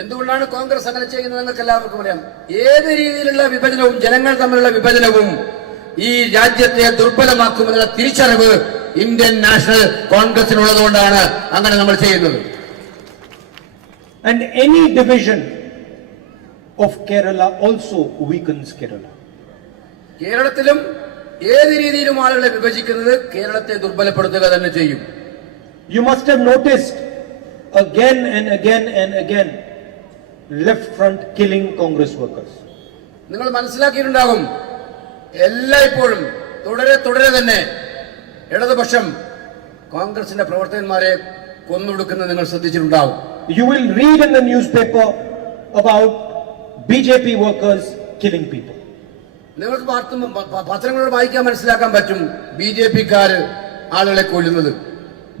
എന്തുകൊണ്ടാണ് കോൺഗ്രസ് അങ്ങനെ ചെയ്യുന്നത് നിങ്ങൾക്ക് എല്ലാവർക്കും അറിയാം. ഏത് രീതിയിലുള്ള വിഭജനവും ജനങ്ങൾ തമ്മിലുള്ള വിഭജനവും ഈ രാജ്യത്തെ ദുർബലമാക്കുമെന്നുള്ള തിരിച്ചറിവ് ഇന്ത്യൻ നാഷണൽ കോൺഗ്രസിനുള്ളതുകൊണ്ടാണ് അങ്ങനെ നമ്മൾ ചെയ്യുന്നത്. And any division of Kerala also weakens Kerala. കേരളത്തിലും ഏത് രീതിയിലും ആളുകളെ വിഭജിക്കുന്നത് കേരളത്തെ ദുർബലപ്പെടുത്തുക തന്നെ ചെയ്യും. You must have noticed again and again and again left front killing Congress workers. നിങ്ങൾ മനസ്സിലാക്കിയിട്ടുണ്ടാകും, എല്ലായ്പ്പോഴും തുടരെ തന്നെ ഇടതുപക്ഷം കോൺഗ്രസിന്റെ പ്രവർത്തകന്മാരെ കൊന്നൊടുക്കുന്നത് നിങ്ങൾ ശ്രദ്ധിച്ചിട്ടുണ്ടാകും. You will read in the newspaper about BJP workers killing people. നിങ്ങൾക്ക് പത്രങ്ങളോട് വായിക്കാൻ മനസ്സിലാക്കാൻ പറ്റും ബിജെപിക്കാര് ആളുകളെ കൊല്ലുന്നത്.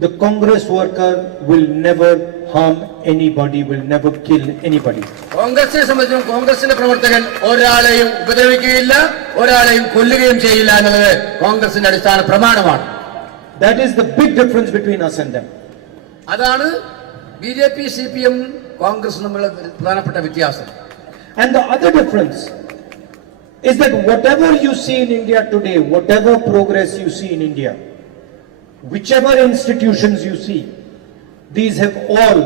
The Congress worker will never harm anybody, will never kill anybody. കോൺഗ്രസിനെ സംബന്ധിച്ചും കോൺഗ്രസിന്റെ പ്രവർത്തകൻ ഒരാളെയും ഉപദ്രവിക്കുകയില്ല, ഒരാളെയും കൊല്ലുകയും ചെയ്യില്ല എന്നത് കോൺഗ്രസിന്റെ അടിസ്ഥാന പ്രമാണമാണ്. That is the big difference between us and them. അതാണ് ബിജെപി സിപിഎം കോൺഗ്രസ് തമ്മിലുള്ള പ്രധാനപ്പെട്ട വ്യത്യാസം. And the other difference is that whatever you see in India today, whatever progress you see in India, whichever institutions you see, these have all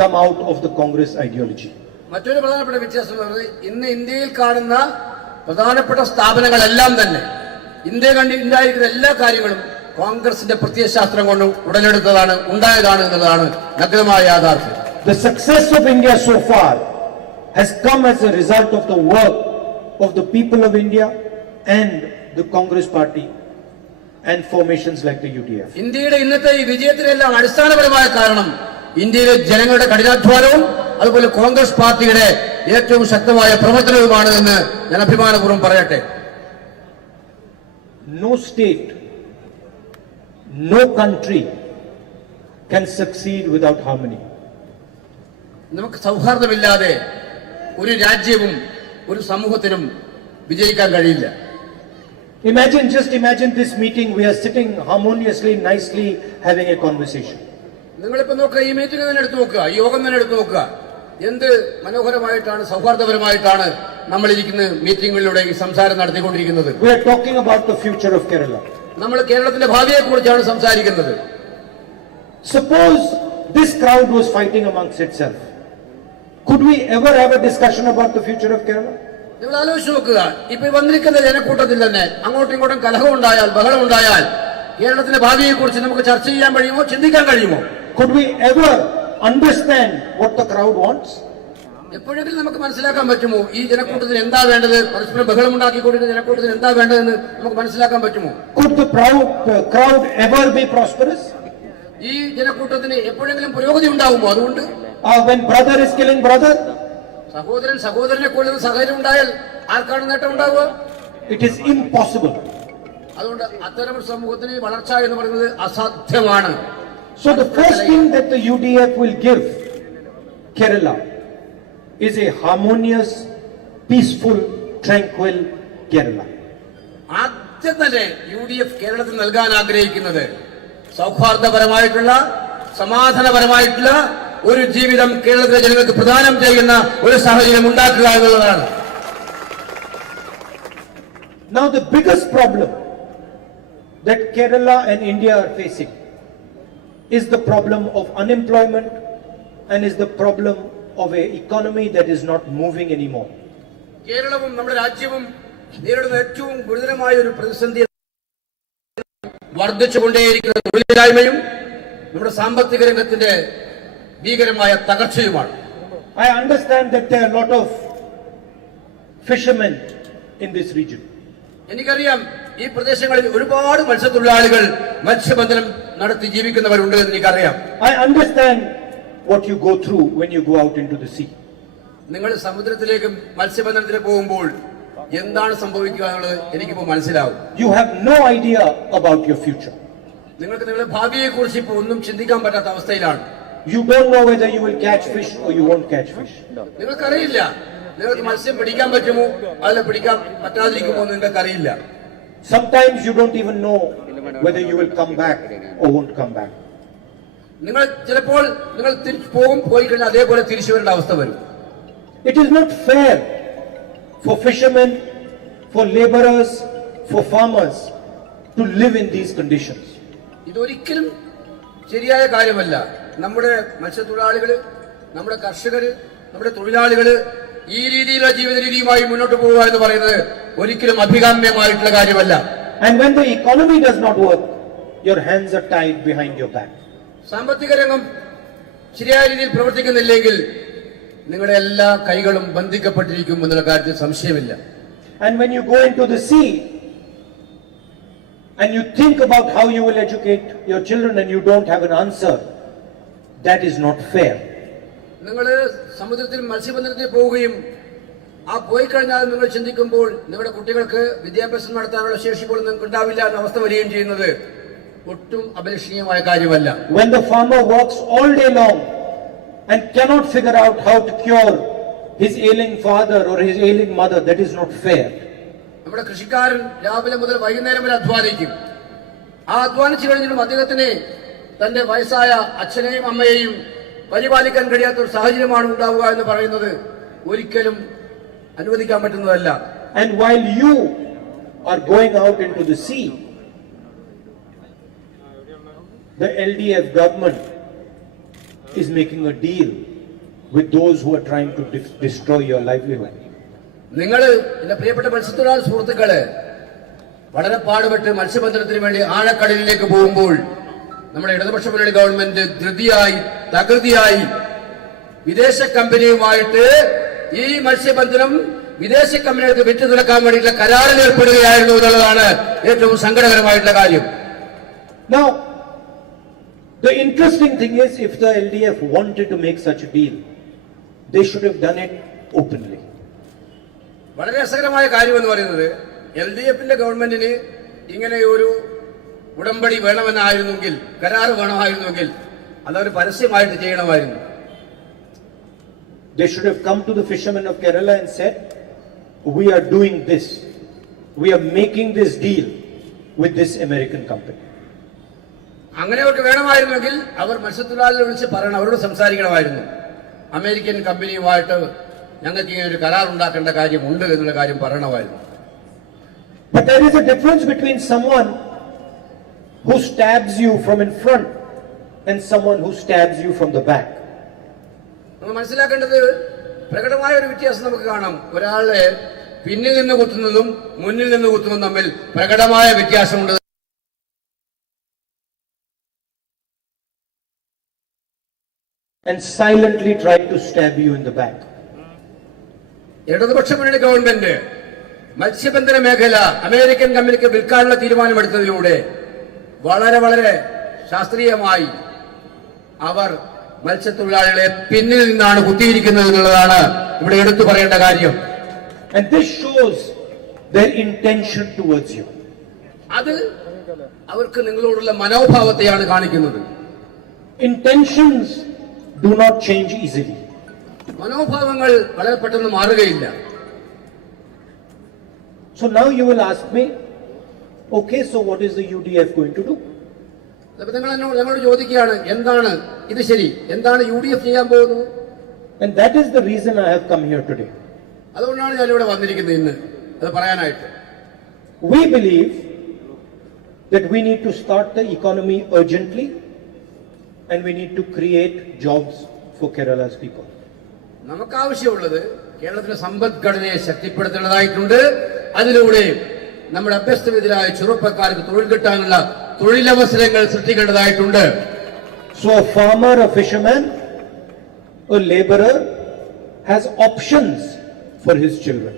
come out of the Congress ideology. മറ്റൊരു പ്രധാനപ്പെട്ട വ്യത്യാസം എന്ന് പറയുന്നത് ഇന്ന് ഇന്ത്യയിൽ കാണുന്ന പ്രധാനപ്പെട്ട സ്ഥാപനങ്ങളെല്ലാം തന്നെ ഉണ്ടായിരിക്കുന്ന എല്ലാ കാര്യങ്ങളും കോൺഗ്രസിന്റെ പ്രത്യയശാസ്ത്രം കൊണ്ട് ഉടലെടുത്തതാണ്, ഉണ്ടായതാണ് എന്നുള്ളതാണ് നഗ്നമായ യാഥാർത്ഥ്യം. The success of India so far has come as a result of the work of the people of India and the Congress party and formations like the UDF. ഇന്ത്യയുടെ ഇന്നത്തെ ഈ വിജയത്തിനെല്ലാം അടിസ്ഥാനപരമായ കാരണം ഇന്ത്യയിലെ ജനങ്ങളുടെ കഠിനാധ്വാനവും അതുപോലെ കോൺഗ്രസ് പാർട്ടിയുടെ ഏറ്റവും ശക്തമായ പ്രവർത്തനവുമാണ് എന്ന് ഞാൻ അഭിമാനപൂർവ്വം പറയട്ടെ. No state, no country can succeed without harmony. നമുക്ക് സൗഹാർദ്ദമില്ലാതെ ഒരു രാജ്യവും ഒരു സമൂഹത്തിനും വിജയിക്കാൻ കഴിയില്ല. Just imagine this meeting. We are sitting harmoniously, nicely, having a conversation. നിങ്ങളിപ്പോ നോക്കുക, ഈ മീറ്റിംഗ് തന്നെ എടുത്തു നോക്കുക, ഈ യോഗം തന്നെ എടുത്തു നോക്കുക. എന്ത് മനോഹരമായിട്ടാണ്, സൗഹാർദ്ദപരമായിട്ടാണ് നമ്മൾ ഇരിക്കുന്ന മീറ്റിംഗുകളിലൂടെ ഈ സംസാരം നടത്തിക്കൊണ്ടിരിക്കുന്നത്. We are talking about the future of Kerala. നമ്മൾ കേരളത്തിന്റെ ഭാവിയെ കുറിച്ചാണ് സംസാരിക്കുന്നത്. Suppose this crowd was fighting amongst itself. Could we ever have a discussion about the future of Kerala? നിങ്ങൾ ആലോചിച്ച് നോക്കുക, ഇപ്പൊ വന്നിരിക്കുന്ന ജനക്കൂട്ടത്തിൽ തന്നെ അങ്ങോട്ടും ഇങ്ങോട്ടും കലഹം ഉണ്ടായാൽ, ബഹളം ഉണ്ടായാൽ കേരളത്തിന്റെ ഭാവിയെ കുറിച്ച് നമുക്ക് ചർച്ച ചെയ്യാൻ കഴിയുമോ, ചിന്തിക്കാൻ കഴിയുമോ? Could we ever understand what the crowd wants? എപ്പോഴെങ്കിലും നമുക്ക് മനസ്സിലാക്കാൻ പറ്റുമോ ഈ ജനക്കൂട്ടത്തിന് എന്താ വേണ്ടത്? പരസ്പരം ബഹളം ഉണ്ടാക്കിക്കൊണ്ടിരുന്ന ജനക്കൂട്ടത്തിന് എന്താ വേണ്ടതെന്ന് നമുക്ക് മനസ്സിലാക്കാൻ പറ്റുമോ? Could the crowd ever be prosperous? ഈ ജനക്കൂട്ടത്തിന് എപ്പോഴെങ്കിലും പുരോഗതി ഉണ്ടാവുമോ? അതുകൊണ്ട് when brother is killing brother, സഹോദരൻ സഹോദരനെ കൊല്ലുന്ന സാഹചര്യം ഉണ്ടായാൽ ആർക്കാണ് നേട്ടം ഉണ്ടാവുക? It is impossible. അതുകൊണ്ട് അത്തരം സമൂഹത്തിന് വളർച്ച എന്ന് പറയുന്നത് അസാധ്യമാണ്. So the first thing that the UDF will give Kerala is a harmonious, peaceful, tranquil Kerala. ആദ്യം തന്നെ UDF കേരളത്തിൽ നൽകാൻ ആഗ്രഹിക്കുന്നത് സൗഹാർദ്ദപരമായിട്ടുള്ള, സമാധാനപരമായിട്ടുള്ള ഒരു ജീവിതം കേരളത്തിലെ ജനങ്ങൾക്ക് പ്രദാനം ചെയ്യുന്ന ഒരു സാഹചര്യം ഉണ്ടാക്കുക എന്നുള്ളതാണ്. Now the biggest problem that Kerala and India are facing is the problem of unemployment and is the problem of an economy that is not moving anymore. കേരളവും നമ്മുടെ രാജ്യവും നേരിടുന്ന ഏറ്റവും ഗുരുതരമായ ഒരു പ്രതിസന്ധി വർദ്ധിച്ചുകൊണ്ടേയിരിക്കുന്ന തൊഴിലില്ലായ്മയും നമ്മുടെ സാമ്പത്തിക രംഗത്തിന്റെ ഭീകരമായ തകർച്ചയുമാണ്. I understand that there are a lot of fishermen in this region. എനിക്കറിയാം ഈ പ്രദേശങ്ങളിൽ ഒരുപാട് മത്സ്യത്തൊഴിലാളികൾ മത്സ്യബന്ധനം നടത്തി ജീവിക്കുന്നവരുണ്ട് എന്ന് എനിക്കറിയാം. I understand what you go through when you go out into the sea. നിങ്ങൾ സമുദ്രത്തിലേക്ക് മത്സ്യബന്ധനത്തിന് പോകുമ്പോൾ എന്താണ് സംഭവിക്കുക എന്നുള്ളത് എനിക്കിപ്പോൾ മനസ്സിലാവും. You have no idea about your future. നിങ്ങൾക്ക് നിങ്ങളുടെ ഭാവിയെ കുറിച്ച് ഇപ്പോൾ ഒന്നും ചിന്തിക്കാൻ പറ്റാത്ത അവസ്ഥയിലാണ്. You don't know whether you will catch fish or you won't catch fish. നിങ്ങൾക്കറിയില്ല നിങ്ങൾക്ക് മത്സ്യം പിടിക്കാൻ പറ്റുമോ അല്ല പിടിക്കാൻ പറ്റാതിരിക്കുമോ എന്ന് നിങ്ങൾക്കറിയില്ല. Sometimes you don't even know whether you will come back or won't come back. നിങ്ങൾ ചിലപ്പോൾ നിങ്ങൾ തിരിച്ചു പോയി കഴിഞ്ഞാൽ അതേപോലെ തിരിച്ചു വരേണ്ട അവസ്ഥ വരും. It is not fair for fishermen, for laborers, for farmers to live in these conditions. ഇതൊരിക്കലും ശരിയായ കാര്യമല്ല. നമ്മുടെ മത്സ്യത്തൊഴിലാളികള്, നമ്മുടെ കർഷകര്, നമ്മുടെ തൊഴിലാളികള് ഈ രീതിയിലുള്ള ജീവിത രീതിയുമായി മുന്നോട്ട് പോവുക എന്ന് പറയുന്നത് ഒരിക്കലും അഭികാമ്യമായിട്ടുള്ള കാര്യമല്ല. And when the economy does not work, your hands are tied behind your back. സാമ്പത്തിക രംഗം ശരിയായ രീതിയിൽ പ്രവർത്തിക്കുന്നില്ലെങ്കിൽ നിങ്ങളുടെ എല്ലാ കൈകളും ബന്ധിക്കപ്പെട്ടിരിക്കും എന്നുള്ള കാര്യത്തിൽ സംശയമില്ല. And when you go into the sea and you think about how you will educate your children and you don't have an answer, that is not fair. നിങ്ങൾ സമുദ്രത്തിൽ മത്സ്യബന്ധനത്തിൽ പോവുകയും ആ പോയി കഴിഞ്ഞാൽ നിങ്ങൾ ചിന്തിക്കുമ്പോൾ നിങ്ങളുടെ കുട്ടികൾക്ക് വിദ്യാഭ്യാസം നടത്താനുള്ള ശേഷിപ്പോൾ നിങ്ങൾക്ക് ഉണ്ടാവില്ല എന്ന അവസ്ഥ വരികയും ചെയ്യുന്നത് ഒട്ടും അഭിലഷണീയമായ കാര്യമല്ല. When the farmer works all day long and cannot figure out how to cure his ailing father or his ailing mother, that is not fair. നമ്മുടെ കൃഷിക്കാരൻ രാവിലെ മുതൽ വൈകുന്നേരം വരെ അധ്വാനിക്കും. ആ അധ്വാനിച്ചു കഴിഞ്ഞിട്ടും അദ്ദേഹത്തിന് തന്റെ വയസ്സായ അച്ഛനെയും അമ്മയെയും പരിപാലിക്കാൻ കഴിയാത്ത ഒരു സാഹചര്യമാണ് ഉണ്ടാവുക എന്ന് പറയുന്നത് ഒരിക്കലും അനുവദിക്കാൻ പറ്റുന്നതല്ല. And while you are going out into the sea, the LDF government is making a deal with those who are trying to destroy your livelihood. നിങ്ങൾ എന്റെ പ്രിയപ്പെട്ട മത്സ്യത്തൊഴിലാളി സുഹൃത്തുക്കള് വളരെ പാടുപെട്ട് മത്സ്യബന്ധനത്തിന് വേണ്ടി ആഴക്കടലിലേക്ക് പോകുമ്പോൾ നമ്മുടെ ഇടതുപക്ഷ മുന്നണി ഗവൺമെന്റ് ധൃതിയായി തകൃതിയായി വിദേശ കമ്പനിയുമായിട്ട് ഈ മത്സ്യബന്ധനം വിദേശ കമ്പനികൾക്ക് വിറ്റു തുറക്കാൻ വേണ്ടിയിട്ടുള്ള കരാറിൽ ഏർപ്പെടുകയായിരുന്നു എന്നുള്ളതാണ് ഏറ്റവും സങ്കടകരമായിട്ടുള്ള കാര്യം. Now, the interesting thing is, if the LDF wanted to make such a deal, they should have done it openly. വളരെ രസകരമായ കാര്യം എന്ന് പറയുന്നത് LDFന്റെ ഗവൺമെന്റിന് ഇങ്ങനെ ഒരു ഉടമ്പടി വേണമെന്നായിരുന്നെങ്കിൽ, കരാർ വേണമായിരുന്നെങ്കിൽ അതവർ പരസ്യമായിട്ട് ചെയ്യണമായിരുന്നു. They should have come to the fishermen of Kerala and said, we are doing this. We are making this deal with this American company. അങ്ങനെ അവർക്ക് വേണമായിരുന്നെങ്കിൽ അവർ മത്സ്യത്തൊഴിലാളികളെ വിളിച്ച് പറയണം, അവരോട് സംസാരിക്കണമായിരുന്നു. അമേരിക്കൻ കമ്പനിയുമായിട്ട് ഞങ്ങൾക്ക് ഇങ്ങനെ ഒരു കരാർ ഉണ്ടാക്കേണ്ട കാര്യമുണ്ട് എന്നുള്ള കാര്യം പറയണമായിരുന്നു. But there is a difference between someone who stabs you from in front and someone who stabs you from the back. നമ്മൾ മനസ്സിലാക്കേണ്ടത് പ്രകടമായ ഒരു വ്യത്യാസം നമുക്ക് കാണാം. ഒരാളെ പിന്നിൽ നിന്ന് കുത്തുന്നതും മുന്നിൽ നിന്ന് കുത്തുന്നതും തമ്മിൽ പ്രകടമായ വ്യത്യാസമുണ്ട്. And silently try to stab you in the back. ഇടതുപക്ഷ മുന്നണി ഗവൺമെന്റ് മത്സ്യബന്ധന മേഖല അമേരിക്കൻ കമ്പനിക്ക് വിൽക്കാനുള്ള തീരുമാനമെടുത്തതിലൂടെ വളരെ വളരെ ശാസ്ത്രീയമായി അവർ മത്സ്യത്തൊഴിലാളികളെ പിന്നിൽ നിന്നാണ് കുത്തിയിരിക്കുന്നത് എന്നുള്ളതാണ് ഇവിടെ എടുത്തു പറയേണ്ട കാര്യം. And this shows their intention towards you. അത് അവർക്ക് നിങ്ങളോടുള്ള മനോഭാവത്തെയാണ് കാണിക്കുന്നത്. Intentions do not change easily. മനോഭാവങ്ങൾ വളരെ പെട്ടെന്ന് മാറുകയില്ല. So now you will ask me, okay, so what is the UDF going to do? അപ്പൊ നിങ്ങൾ ഞങ്ങളോട് ചോദിക്കുകയാണ്, എന്താണ് ഇത് ശരി, എന്താണ് UDF ചെയ്യാൻ പോകുന്നത്? And that is the reason I have come here today. അതുകൊണ്ടാണ് ഞാനിവിടെ വന്നിരിക്കുന്നത് ഇന്ന് അത് പറയാനായിട്ട്. We believe that we need to start the economy urgently and we need to create jobs for Kerala's people. നമുക്ക് ആവശ്യമുള്ളത് കേരളത്തിലെ സമ്പദ്ഘടനയെ ശക്തിപ്പെടുത്തേണ്ടതായിട്ടുണ്ട്. അതിലൂടെ നമ്മുടെ അഭ്യസ്തവിദ്യരായ ചെറുപ്പക്കാർക്ക് തൊഴിൽ കിട്ടാനുള്ള തൊഴിലവസരങ്ങൾ സൃഷ്ടിക്കേണ്ടതായിട്ടുണ്ട്. So a farmer, a fisherman, a laborer has options for his children.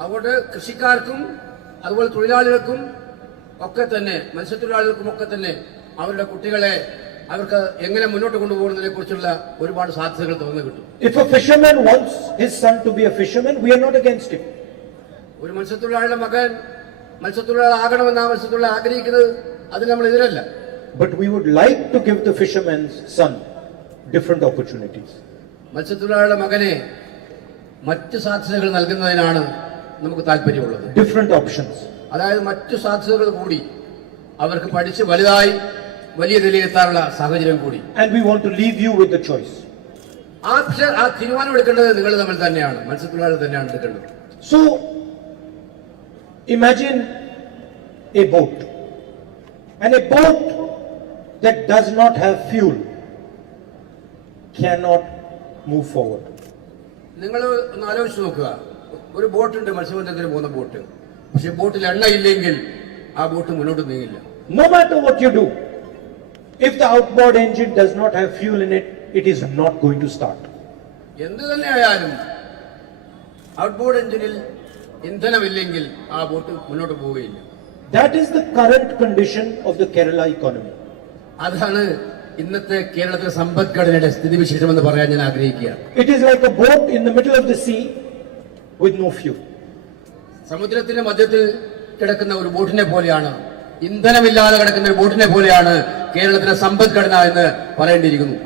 അതുകൊണ്ട് കൃഷിക്കാർക്കും അതുപോലെ തൊഴിലാളികൾക്കും ഒക്കെ തന്നെ മത്സ്യത്തൊഴിലാളികൾക്കും ഒക്കെ തന്നെ അവരുടെ കുട്ടികളെ അവർക്ക് എങ്ങനെ മുന്നോട്ട് കൊണ്ടുപോകുന്നതിനെ കുറിച്ചുള്ള ഒരുപാട് സാധ്യതകൾ തുറന്നു കിട്ടും. If a fisherman wants his son to be a fisherman, we are not against him. ഒരു മത്സ്യത്തൊഴിലാളിയുടെ മകൻ മത്സ്യത്തൊഴിലാളി ആകണമെന്ന് ആ മത്സ്യത്തൊഴിലാളി ആഗ്രഹിക്കുന്നത് അതിന് നമ്മൾ എതിരല്ല. But we would like to give the fisherman's son different opportunities. മത്സ്യത്തൊഴിലാളിയുടെ മകനെ മറ്റു സാധ്യതകൾ നൽകുന്നതിനാണ് നമുക്ക് താല്പര്യമുള്ളത്. Different options. അതായത് മറ്റു സാധ്യതകൾ കൂടി അവർക്ക് പഠിച്ച് വലുതായി വലിയ നിലയിലെത്താനുള്ള സാഹചര്യം കൂടി. And we want to leave you with the choice. പക്ഷേ ആ തീരുമാനം എടുക്കേണ്ടത് നിങ്ങൾ തമ്മിൽ തന്നെയാണ്, മത്സ്യത്തൊഴിലാളികൾ തന്നെയാണ് എടുക്കേണ്ടത്. So, imagine a boat. And a boat that does not have fuel cannot move forward. നിങ്ങൾ ഒന്ന് ആലോചിച്ച് നോക്കുക, ഒരു ബോട്ടുണ്ട്, മത്സ്യബന്ധനത്തിന് പോകുന്ന ബോട്ട്. പക്ഷെ ബോട്ടിൽ എണ്ണ ഇല്ലെങ്കിൽ ആ ബോട്ട് മുന്നോട്ട് നീങ്ങില്ല. No matter what you do, if the outboard engine does not have fuel in it, it is not going to start. എന്ത് തന്നെ ആയാലും ഔട്ട്ബോർഡ് എഞ്ചിനിൽ ഇന്ധനമില്ലെങ്കിൽ ആ ബോട്ട് മുന്നോട്ട് പോവുകയില്ല. That is the current condition of the Kerala economy. അതാണ് ഇന്നത്തെ കേരളത്തിലെ സമ്പദ്ഘടനയുടെ സ്ഥിതിവിശേഷം എന്ന് പറയാൻ ഞാൻ ആഗ്രഹിക്കുകയാണ്. It is like a boat in the middle of the sea with no fuel. സമുദ്രത്തിന്റെ മധ്യത്തിൽ കിടക്കുന്ന ഒരു ബോട്ടിനെ പോലെയാണ്, ഇന്ധനമില്ലാതെ കിടക്കുന്ന ഒരു ബോട്ടിനെ പോലെയാണ് കേരളത്തിലെ സമ്പദ്ഘടന എന്ന് പറയേണ്ടിയിരിക്കുന്നു.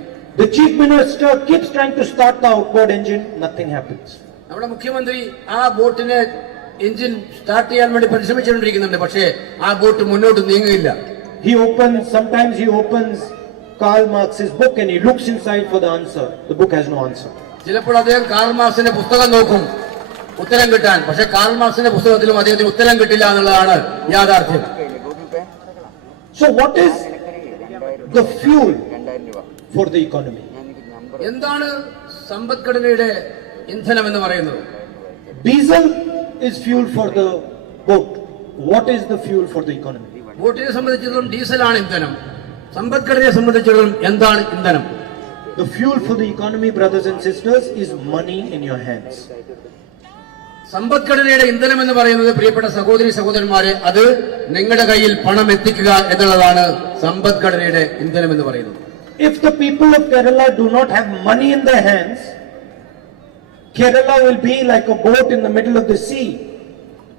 The chief minister keeps trying to start the outboard engine, nothing happens. നമ്മുടെ മുഖ്യമന്ത്രി ആ ബോട്ടിനെ എഞ്ചിൻ സ്റ്റാർട്ട് ചെയ്യാൻ വേണ്ടി പരിശ്രമിച്ചുകൊണ്ടിരിക്കുന്നുണ്ട്, പക്ഷേ ആ ബോട്ട് മുന്നോട്ട് നീങ്ങുകയില്ല. Sometimes he opens Karl Marx's book and he looks inside for the answer. The book has no answer. ചിലപ്പോൾ അദ്ദേഹം കാർൽ മാർക്സിന്റെ പുസ്തകം നോക്കും ഉത്തരം കിട്ടാൻ, പക്ഷെ കാർൽ മാർക്സിന്റെ പുസ്തകത്തിലും അദ്ദേഹത്തിന് ഉത്തരം കിട്ടില്ല എന്നുള്ളതാണ് യാഥാർത്ഥ്യം. So what is the fuel for the economy? എന്താണ് സമ്പദ്ഘടനയുടെ ഇന്ധനം എന്ന് പറയുന്നത്? Diesel is fuel for the boat. What is the fuel for the economy? ബോട്ടിനെ സംബന്ധിച്ചിടത്തോളം ഡീസലാണ് ഇന്ധനം. സമ്പദ്ഘടനയെ സംബന്ധിച്ചിടത്തോളം എന്താണ് ഇന്ധനം? The fuel for the economy, brothers and sisters, is money in your hands. സമ്പദ്ഘടനയുടെ ഇന്ധനം എന്ന് പറയുന്നത്, പ്രിയപ്പെട്ട സഹോദരി സഹോദരന്മാരെ, അത് നിങ്ങളുടെ കയ്യിൽ പണം എത്തിക്കുക എന്നുള്ളതാണ് സമ്പദ്ഘടനയുടെ ഇന്ധനം എന്ന് പറയുന്നത്. If the people of Kerala do not have money in their hands, Kerala will be like a boat in the middle of the sea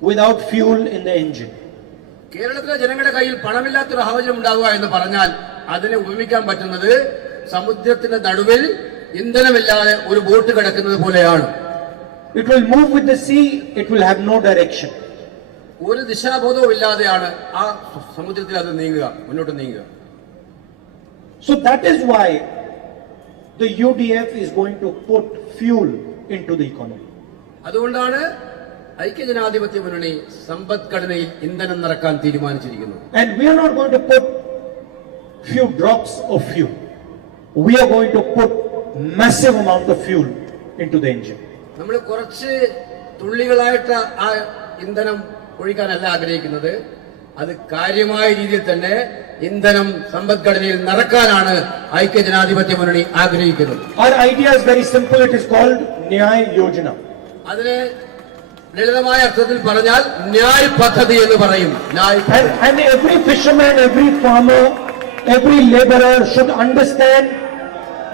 without fuel in the engine. കേരളത്തിലെ ജനങ്ങളുടെ കയ്യിൽ പണമില്ലാത്തൊരു സാഹചര്യം ഉണ്ടാവുക എന്ന് പറഞ്ഞാൽ അതിനെ ഉപമിക്കാൻ പറ്റുന്നത് സമുദ്രത്തിന്റെ നടുവിൽ ഇന്ധനമില്ലാതെ ഒരു ബോട്ട് കിടക്കുന്നത് പോലെയാണ്. It will move with the sea, it will have no direction. ഒരു ദിശാബോധവും ഇല്ലാതെയാണ് ആ സമുദ്രത്തിൽ അത് നീങ്ങുക, മുന്നോട്ട് നീങ്ങുക. So that is why the UDF is going to put fuel into the economy. അതുകൊണ്ടാണ് ഐക്യജനാധിപത്യ മുന്നണി സമ്പദ്ഘടനയിൽ ഇന്ധനം നിറക്കാൻ തീരുമാനിച്ചിരിക്കുന്നത്. And we are not going to put few drops of fuel. We are going to put massive amount of fuel into the engine. നമ്മൾ കുറച്ച് തുള്ളികളായിട്ട് ആ ഇന്ധനം ഒഴിക്കാനല്ല ആഗ്രഹിക്കുന്നത്, അത് കാര്യമായ രീതിയിൽ തന്നെ ഇന്ധനം സമ്പദ്ഘടനയിൽ നിറക്കാനാണ് ഐക്യജനാധിപത്യ മുന്നണി ആഗ്രഹിക്കുന്നത്. Our idea is very simple. It is called Nyay Yojana. അതിനെ ലളിതമായ അർത്ഥത്തിൽ പറഞ്ഞാൽ ന്യായ് പദ്ധതി എന്ന് പറയും. And every fisherman, every farmer, every laborer should understand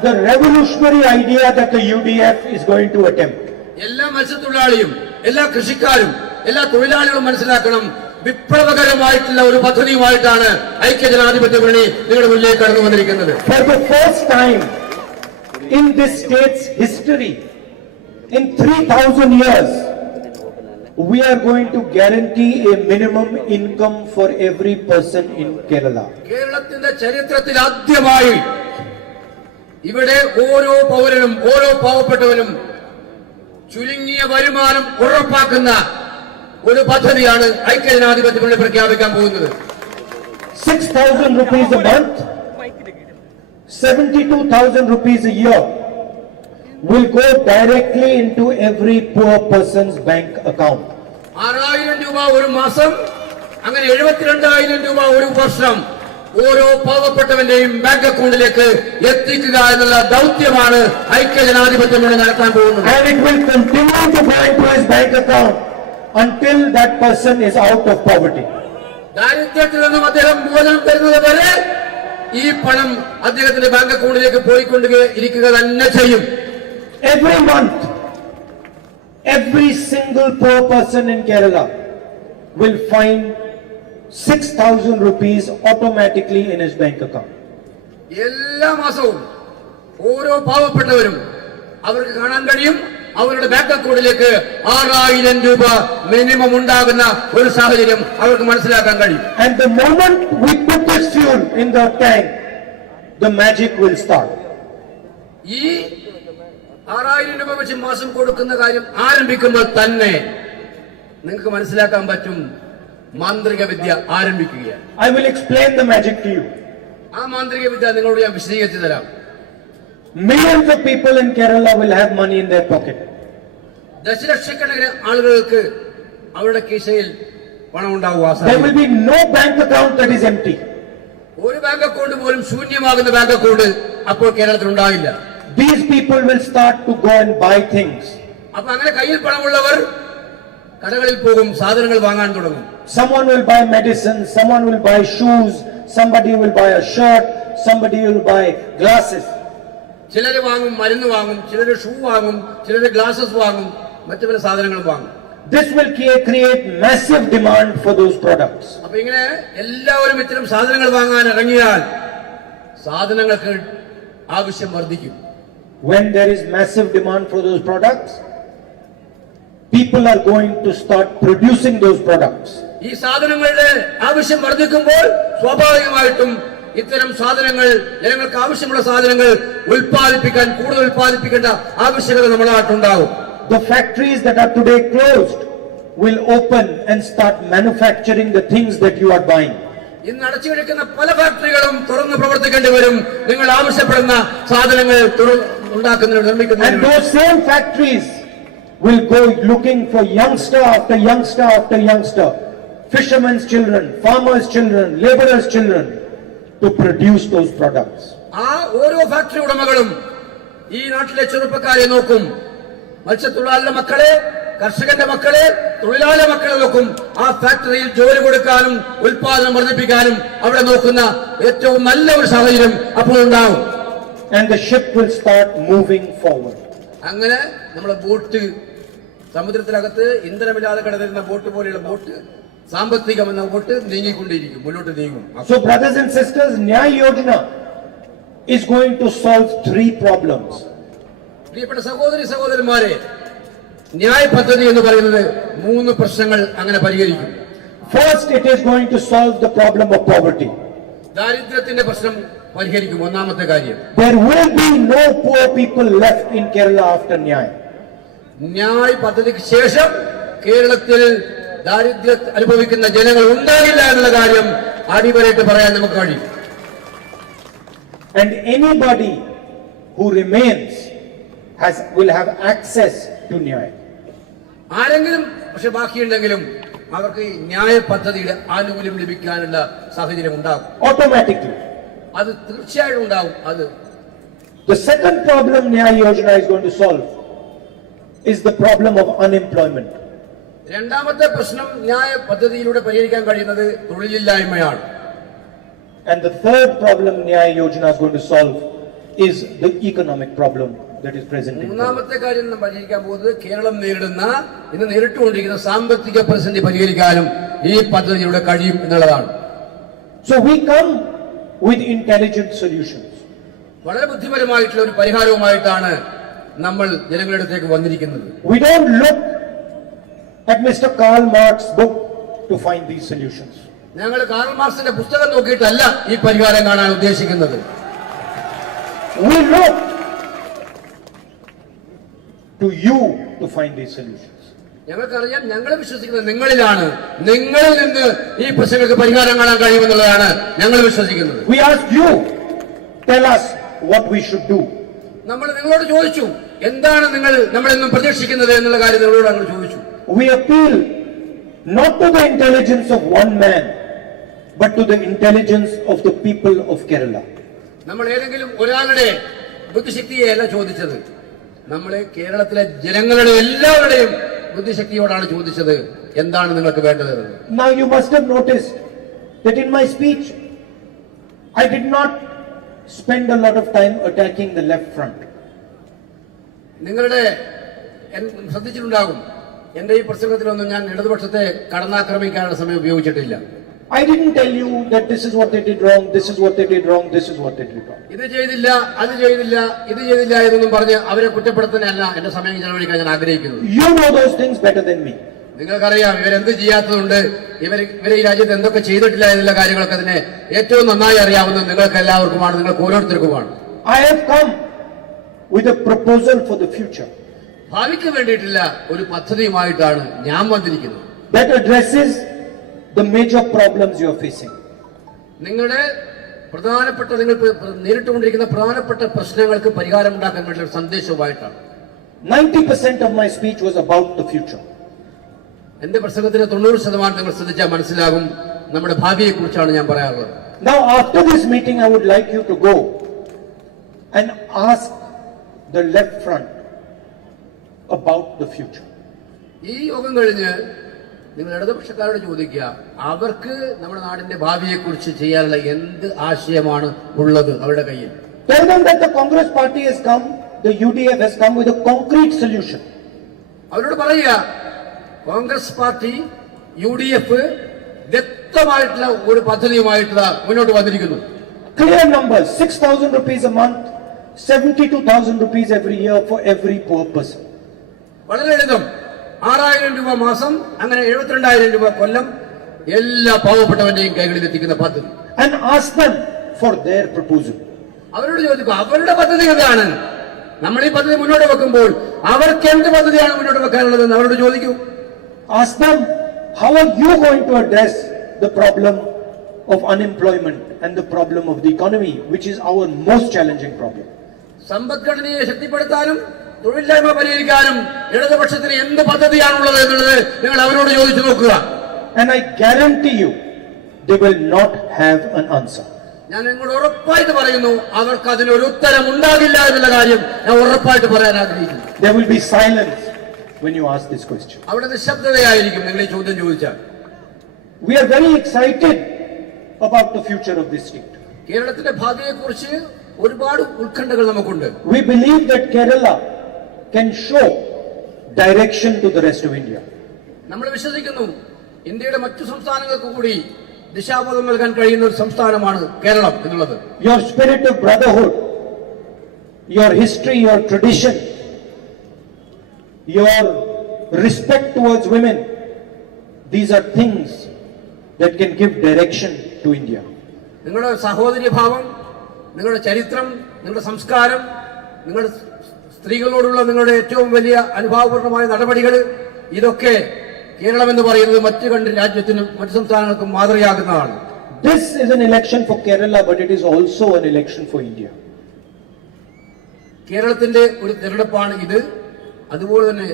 the revolutionary idea that the UDF is going to attempt. എല്ലാ മത്സ്യത്തൊഴിലാളിയും എല്ലാ കൃഷിക്കാരും എല്ലാ തൊഴിലാളികളും മനസ്സിലാക്കണം, വിപ്ലവകരമായിട്ടുള്ള ഒരു പദ്ധതിയുമായിട്ടാണ് ഐക്യജനാധിപത്യ മുന്നണി നിങ്ങളുടെ മുന്നിലേക്ക് കടന്നു വന്നിരിക്കുന്നത്. For the first time in this state's history, in 3,000 years, we are going to guarantee a minimum income for every person in Kerala. കേരളത്തിന്റെ ചരിത്രത്തിൽ ആദ്യമായി ഇവിടെ ഓരോ പൗരനും ഓരോ പാവപ്പെട്ടവനും ചുരുങ്ങിയ വരുമാനം ഉറപ്പാക്കുന്ന ഒരു പദ്ധതിയാണ് ഐക്യജനാധിപത്യ മുന്നണി പ്രഖ്യാപിക്കാൻ പോകുന്നത്. 6,000 rupees a month, 72,000 rupees a year will go directly into every poor person's bank account. 6,000 രൂപ ഒരു മാസം, അങ്ങനെ 72,000 രൂപ ഒരു വർഷം ഓരോ പാവപ്പെട്ടവന്റെയും ബാങ്ക് അക്കൗണ്ടിലേക്ക് എത്തിക്കുക എന്നുള്ള ദൗത്യമാണ് ഐക്യജനാധിപത്യ മുന്നണി നടത്താൻ പോകുന്നത്. And it will continue to go into his bank account until that person is out of poverty. ദാരിദ്ര്യത്തിൽ നിന്നും അദ്ദേഹം മോചനം തരുന്നത് വരെ ഈ പണം അദ്ദേഹത്തിന്റെ ബാങ്ക് അക്കൗണ്ടിലേക്ക് പോയിക്കൊണ്ടിരിക്കുക തന്നെ ചെയ്യും. Every month, every single poor person in Kerala will find 6,000 rupees automatically in his bank account. എല്ലാ മാസവും ഓരോ പാവപ്പെട്ടവരും അവർക്ക് കാണാൻ കഴിയും അവരുടെ ബാങ്ക് അക്കൗണ്ടിലേക്ക് 6,000 രൂപ മിനിമം ഉണ്ടാകുന്ന ഒരു സാഹചര്യം അവർക്ക് മനസ്സിലാക്കാൻ കഴിയും. And the moment we put this fuel in the tank, the magic will start. ഈ 6,000 രൂപ വെച്ച് മാസം കൊടുക്കുന്ന കാര്യം ആരംഭിക്കുമ്പോൾ തന്നെ നിങ്ങൾക്ക് മനസ്സിലാക്കാൻ പറ്റും മാന്ത്രിക വിദ്യ ആരംഭിക്കുകയാണ്. I will explain the magic to you. ആ മാന്ത്രിക വിദ്യ നിങ്ങളോട് ഞാൻ വിശദീകരിച്ചു തരാം. Millions of people in Kerala will have money in their pocket. ദശലക്ഷക്കണക്കിന് ആളുകൾക്ക് അവരുടെ കീശയിൽ പണം ഉണ്ടാവുക. There will be no bank account that is empty. ഒരു ബാങ്ക് അക്കൗണ്ട് പോലും ശൂന്യമാകുന്ന ബാങ്ക് അക്കൗണ്ട് അപ്പോൾ കേരളത്തിൽ ഉണ്ടാവില്ല. These people will start to go and buy things. അപ്പൊ അങ്ങനെ കയ്യിൽ പണമുള്ളവർ കടകളിൽ പോകും, സാധനങ്ങൾ വാങ്ങാൻ തുടങ്ങും. Someone will buy medicine, someone will buy shoes, somebody will buy a shirt, somebody will buy glasses. ചിലര് വാങ്ങും, മരുന്ന് വാങ്ങും, ചിലര് ഷൂ വാങ്ങും, ചിലര് ഗ്ലാസസ് വാങ്ങും, മറ്റു പല സാധനങ്ങൾ വാങ്ങും. This will create massive demand for those products. അപ്പൊ ഇങ്ങനെ എല്ലാവരും ഇത്തരം സാധനങ്ങൾ വാങ്ങാൻ ഇറങ്ങിയാൽ സാധനങ്ങൾക്ക് ആവശ്യം വർദ്ധിക്കും. When there is massive demand for those products, people are going to start producing those products. ഈ സാധനങ്ങളുടെ ആവശ്യം വർദ്ധിക്കുമ്പോൾ സ്വാഭാവികമായിട്ടും ഇത്തരം സാധനങ്ങൾ, ജനങ്ങൾക്ക് ആവശ്യമുള്ള സാധനങ്ങൾ കൂടുതൽ ഉൽപ്പാദിപ്പിക്കേണ്ട ആവശ്യകത നമ്മുടെ നാട്ടിലുണ്ടാകും. The factories that are today closed will open and start manufacturing the things that you are buying. ഇന്ന് അടച്ചുകിടക്കുന്ന പല ഫാക്ടറികളും തുറന്ന് പ്രവർത്തിക്കേണ്ടി വരും. നിങ്ങൾ ആവശ്യപ്പെടുന്ന സാധനങ്ങൾ നിർമ്മിക്കുന്നതിന്. And those same factories will go looking for youngster after youngster after youngster, fishermen's children, farmers' children, laborers' children, to produce those products. ആ ഓരോ ഫാക്ടറി ഉടമകളും ഈ നാട്ടിലെ ചെറുപ്പക്കാരെ നോക്കും. മത്സ്യത്തൊഴിലാളിയുടെ മക്കളെ, കർഷകന്റെ മക്കളെ, തൊഴിലാളി മക്കളെ നോക്കും. ആ ഫാക്ടറിയിൽ ജോലി കൊടുക്കാനും ഉൽപാദനം വർദ്ധിപ്പിക്കാനും അവിടെ നോക്കുന്ന ഏറ്റവും നല്ല ഒരു സാഹചര്യം അപ്പോൾ ഉണ്ടാവും. And the ship will start moving forward. അങ്ങനെ നമ്മളെ ബോട്ട് സമുദ്രത്തിനകത്ത് ഇന്ധനമില്ലാതെ കിടന്നിരുന്ന ബോട്ട് പോലെയുള്ള ബോട്ട്, സാമ്പത്തികം എന്ന ബോട്ട് നീങ്ങിക്കൊണ്ടിരിക്കും, മുന്നോട്ട് നീങ്ങും. So brothers and sisters, Nyaya Yojana is going to solve 3 problems. പ്രിയപ്പെട്ട സഹോദരന്മാരെ, ന്യായ പദ്ധതി എന്ന് പറയുന്നത് 3 പ്രശ്നങ്ങൾ അങ്ങനെ പരിഹരിക്കും. First, it is going to solve the problem of poverty. ദാരിദ്ര്യത്തിന്റെ പ്രശ്നം പരിഹരിക്കും. ഒന്നാമത്തെ കാര്യം, There will be no poor people left in Kerala after Nyaya. ന്യായ പദ്ധതിക്ക് ശേഷം കേരളത്തിൽ ദാരിദ്ര്യം അനുഭവിക്കുന്ന ജനങ്ങൾ ഉണ്ടാകില്ല എന്നുള്ള കാര്യം അടിവരയിട്ട് പറയാൻ നമുക്ക് കഴിയും. And anybody who remains will have access to Nyaya. ആരെങ്കിലും പക്ഷെ ബാക്കിയുണ്ടെങ്കിലും അവർക്ക് ഈ ന്യായ പദ്ധതിയുടെ ആനുകൂല്യം ലഭിക്കാനുള്ള സാഹചര്യം ഉണ്ടാകും. Automatically. അത് തീർച്ചയായും ഉണ്ടാവും. അത് The second problem Nyaya Yojana is going to solve is the problem of unemployment. രണ്ടാമത്തെ പ്രശ്നം ന്യായ പദ്ധതിയിലൂടെ പരിഹരിക്കാൻ കഴിയുന്നത് തൊഴിലില്ലായ്മയാണ്. And the third problem Nyaya Yojana is going to solve is the economic problem that is present in Kerala. മൂന്നാമത്തെ കാര്യം നാം പരിഹരിക്കാൻ പോകുന്നത് കേരളം ഇന്ന് നേരിട്ടുകൊണ്ടിരിക്കുന്ന സാമ്പത്തിക പ്രതിസന്ധി പരിഹരിക്കാനും ഈ പദ്ധതിയിലൂടെ കഴിയും എന്നുള്ളതാണ്. So we come with intelligent solutions. വളരെ ബുദ്ധിപരമായിട്ടുള്ള ഒരു പരിഹാരവുമായിട്ടാണ് നമ്മൾ ജനങ്ങളുടെ അടുത്തേക്ക് വന്നിരിക്കുന്നത്. We don't look at Mr. Karl Marx's book to find these solutions. ഞങ്ങൾ കാർൽ മാർക്സിന്റെ പുസ്തകം നോക്കിയിട്ടല്ല ഈ പരിഹാരം കാണാൻ ഉദ്ദേശിക്കുന്നത്. We look to you to find these solutions. ഞങ്ങൾക്കറിയാം, ഞങ്ങൾ വിശ്വസിക്കുന്നത് നിങ്ങളിലാണ്. നിങ്ങളിൽ നിന്ന് ഈ പ്രശ്നങ്ങൾക്ക് പരിഹാരം കാണാൻ കഴിയുമെന്നുള്ളതാണ് ഞങ്ങൾ വിശ്വസിക്കുന്നത്. We ask you, tell us what we should do. നമ്മൾ നിങ്ങളോട് ചോദിച്ചു, എന്താണ് നമ്മളെന്നും പ്രതീക്ഷിക്കുന്നത് എന്നുള്ള കാര്യം നിങ്ങളോട് ഞങ്ങൾ ചോദിച്ചു. We appeal not to the intelligence of one man, but to the intelligence of the people of Kerala. നമ്മൾ ഏതെങ്കിലും ഒരാളുടെ ബുദ്ധിശക്തിയെയല്ല ചോദിച്ചത്. നമ്മളെ കേരളത്തിലെ ജനങ്ങളുടെ എല്ലാവരുടെയും ബുദ്ധിശക്തിയോടാണ് ചോദിച്ചത്, എന്താണ് നിങ്ങൾക്ക് വേണ്ടത്. Now you must have noticed that in my speech I did not spend a lot of time attacking the left front. നിങ്ങളുടെ ശ്രദ്ധിച്ചിട്ടുണ്ടാകും, എന്റെ ഈ പ്രസംഗത്തിലൊന്നും ഞാൻ ഇടതുപക്ഷത്തെ കടന്നാക്രമിക്കാനുള്ള സമയം ഉപയോഗിച്ചിട്ടില്ല. I didn't tell you that this is what they did wrong, this is what they did wrong, this is what they did wrong. ഇത് ചെയ്തില്ല, അത് ചെയ്തില്ല, ഇത് ചെയ്തില്ല എന്നൊന്നും പറഞ്ഞ് അവരെ കുറ്റപ്പെടുത്താനല്ല എന്റെ സമയം ചെലവഴിക്കാൻ ഞാൻ ആഗ്രഹിക്കുന്നത്. You know those things better than me. നിങ്ങൾക്കറിയാം ഇവരെന്ത് ചെയ്യാത്തതുണ്ട്, ഇവരെ ഈ രാജ്യത്ത് എന്തൊക്കെ ചെയ്തിട്ടില്ല എന്നുള്ള കാര്യങ്ങളൊക്കെ അതിനെ ഏറ്റവും നന്നായി അറിയാവുന്നത് നിങ്ങൾക്ക് എല്ലാവർക്കുമാണ്, നിങ്ങൾക്ക് ഓരോരുത്തർക്കുമാണ്. I have come with a proposal for the future ഭാവിക്ക് വേണ്ടിയിട്ടുള്ള ഒരു പദ്ധതിയുമായിട്ടാണ് ഞാൻ വന്നിരിക്കുന്നത്. that addresses the major problems you are facing. നിങ്ങളുടെ പ്രധാനപ്പെട്ട, നിങ്ങൾ നേരിട്ടുകൊണ്ടിരിക്കുന്ന പ്രധാനപ്പെട്ട പ്രശ്നങ്ങൾക്ക് പരിഹാരം ഉണ്ടാക്കാൻ വേണ്ടിയുള്ള ഒരു സന്ദേശവുമായിട്ടാണ്. 90% of my speech was about the future. എന്റെ പ്രസംഗത്തിന് 90% നിങ്ങൾ ശ്രദ്ധിച്ചാൽ മനസ്സിലാകും നമ്മുടെ ഭാവിയെ കുറിച്ചാണ് ഞാൻ പറയാറുള്ളത്. Now after this meeting I would like you to go and ask the left front about the future. ഈ യോഗം കഴിഞ്ഞ് നിങ്ങൾ ഇടതുപക്ഷക്കാരോട് ചോദിക്കുക, അവർക്ക് നമ്മുടെ നാടിന്റെ ഭാവിയെ കുറിച്ച് ചെയ്യാനുള്ള എന്ത് ആശയമാണ് ഉള്ളത് അവരുടെ കയ്യിൽ. Tell them that the Congress party has come, the UDF has come with a concrete solution. അവരോട് പറയുക, കോൺഗ്രസ് പാർട്ടി UDF വ്യക്തമായിട്ടുള്ള ഒരു പദ്ധതിയുമായിട്ട് മുന്നോട്ട് വന്നിരിക്കുന്നു. Clear numbers, 6,000 rupees a month, 72,000 rupees every year for every poor person. വളരെ ലളിതം. 6,000 രൂപ മാസം, അങ്ങനെ 72,000 രൂപ കൊല്ലം, എല്ലാ പാവപ്പെട്ടവന്റെയും കൈകളിൽ എത്തിക്കുന്ന പദ്ധതി. And ask them for their proposal. അവരോട് ചോദിക്കുക, അവരുടെ പദ്ധതി എന്താണ്? നമ്മൾ ഈ പദ്ധതി മുന്നോട്ട് വെക്കുമ്പോൾ അവർക്ക് എന്ത് പദ്ധതിയാണ് മുന്നോട്ട് വെക്കാനുള്ളതെന്ന് അവരോട് ചോദിക്കൂ. Ask them, how are you going to address the problem of unemployment and the problem of the economy, which is our most challenging problem. സമ്പദ്ഘടനയെ ശക്തിപ്പെടുത്താനും തൊഴിലില്ലായ്മ പരിഹരിക്കാനും ഇടതുപക്ഷത്തിന് എന്ത് പദ്ധതിയാണുള്ളത് എന്നുള്ളത് നിങ്ങൾ അവരോട് ചോദിച്ചു നോക്കുക. And I guarantee you, they will not have an answer. ഞാൻ നിങ്ങളോട് ഉറപ്പായിട്ട് പറയുന്നു, അവർക്ക് അതിനൊരു ഉത്തരം ഉണ്ടാകില്ല എന്നുള്ള കാര്യം ഞാൻ ഉറപ്പായിട്ട് പറയാൻ ആഗ്രഹിക്കുന്നു. There will be silence when you ask this question. അവിടെ നിശബ്ദതയായിരിക്കും നിങ്ങൾ ഈ ചോദ്യം ചോദിച്ചാൽ. We are very excited about the future of this state. കേരളത്തിന്റെ ഭാവിയെക്കുറിച്ച് ഒരുപാട് ഉത്കണ്ഠകൾ നമുക്കുണ്ട്. We believe that Kerala can show direction to the rest of India. നമ്മൾ വിശ്വസിക്കുന്നു ഇന്ത്യയുടെ മറ്റു സംസ്ഥാനങ്ങൾക്ക് കൂടി ദിശാബോധം നൽകാൻ കഴിയുന്ന ഒരു സംസ്ഥാനമാണ് കേരളം എന്നുള്ളത്. Your spirit of brotherhood, your history, your tradition, your respect towards women, these are things that can give direction to India. നിങ്ങളുടെ സഹോദര്യഭാവം, നിങ്ങളുടെ ചരിത്രം, നിങ്ങളുടെ സംസ്കാരം, നിങ്ങളുടെ സ്ത്രീകളോടുള്ള നിങ്ങളുടെ ഏറ്റവും വലിയ അനുഭാവപൂർണമായ നടപടികൾ, ഇതൊക്കെ കേരളം എന്ന് പറയുന്നത് മറ്റു രാജ്യത്തിനും മറ്റു സംസ്ഥാനങ്ങൾക്കും മാതൃകയാകുന്നതാണ്. This is an election for Kerala, but it is also an election for India. കേരളത്തിന്റെ ഒരു തെരഞ്ഞെടുപ്പാണ് ഇത്. അതുപോലെ തന്നെ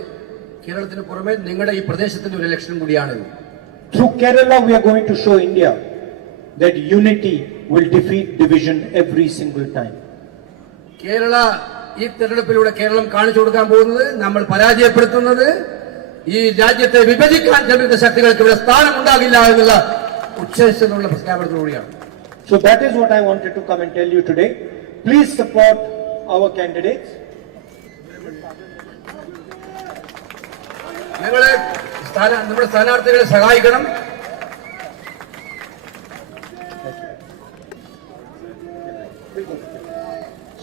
കേരളത്തിന് പുറമെ നിങ്ങളുടെ ഈ പ്രദേശത്തിന്റെ ഒരു ഇലക്ഷൻ കൂടിയാണിത്. Through Kerala, we are going to show India that unity will defeat division every single time. Kerala ഈ തെരഞ്ഞെടുപ്പിലൂടെ കേരളം കാണിച്ചു കൊടുക്കാൻ പോകുന്നത്, നമ്മൾ പരാജയപ്പെടുത്തുന്നത് ഈ രാജ്യത്തെ വിഭജിക്കാൻ ശ്രമിക്കുന്ന ശക്തികൾക്ക് ഇവിടെ സ്ഥാനം ഉണ്ടാകില്ല എന്നുള്ള ഉച്ചസ്ഥിതിയുള്ള പ്രഖ്യാപനത്തോടുകൂടിയാണ്. So that is what I wanted to come and tell you today. Please support our candidates. നിങ്ങളെ നമ്മുടെ സ്ഥാനാർത്ഥികളെ സഹായിക്കണം.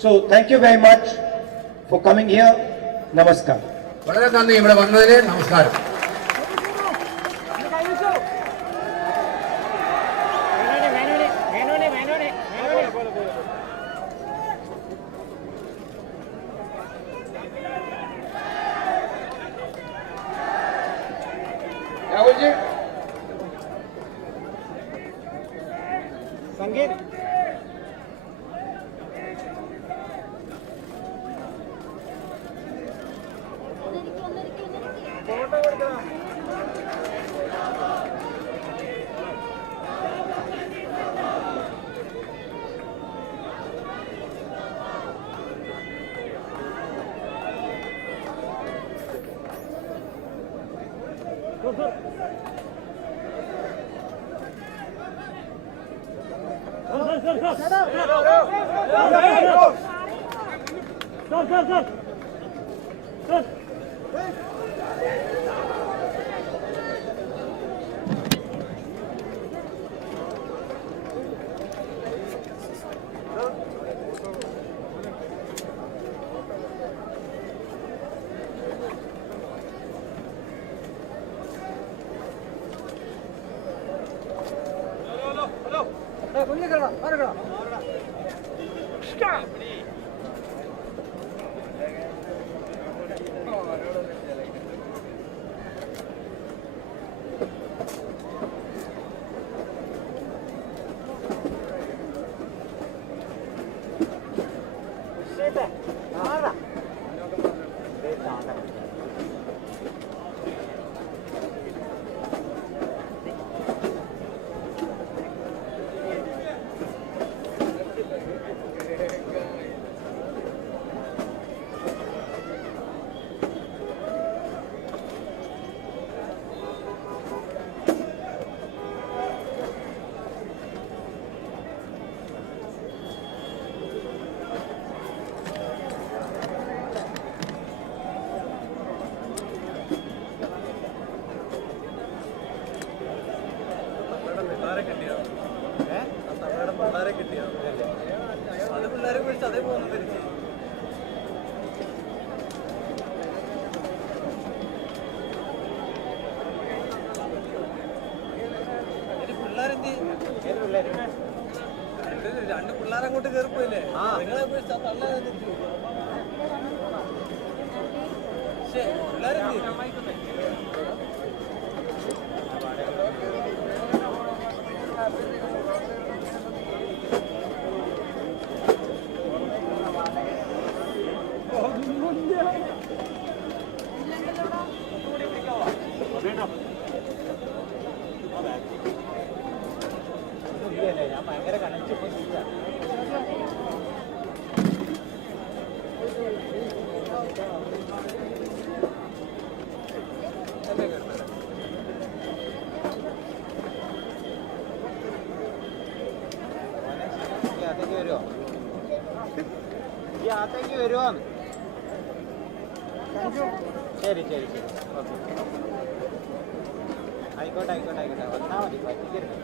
So thank you very much for coming here. Namaskar. വളരെ നന്ദി ഇവിടെ വന്നതിന്. നമസ്കാരം. संगीत പിള്ളേരെ കിട്ടിയോ? പിള്ളേരെ കിട്ടിയോ? അത് പിള്ളേരെ വിളിച്ച് അതേ പോകുന്നു തിരിച്ച്. പിള്ളേരെന്ത് രണ്ട് പിള്ളേരങ്ങോട്ട് കയറിപ്പോയില്ലേ? നിങ്ങളെ വിളിച്ചാ തള്ളേ പിള്ളേരെന്ത് ഞാൻ ഭയങ്കര കണക്ട് വരുമോ? ഈ ആത്തേക്ക് വരുമോ? ശരി ശരി ശരി ഓക്കെ ആയിക്കോട്ടെ ആയിക്കോട്ടെ ആയിക്കോട്ടെ വന്നാൽ മതി പറ്റിക്കരുത്.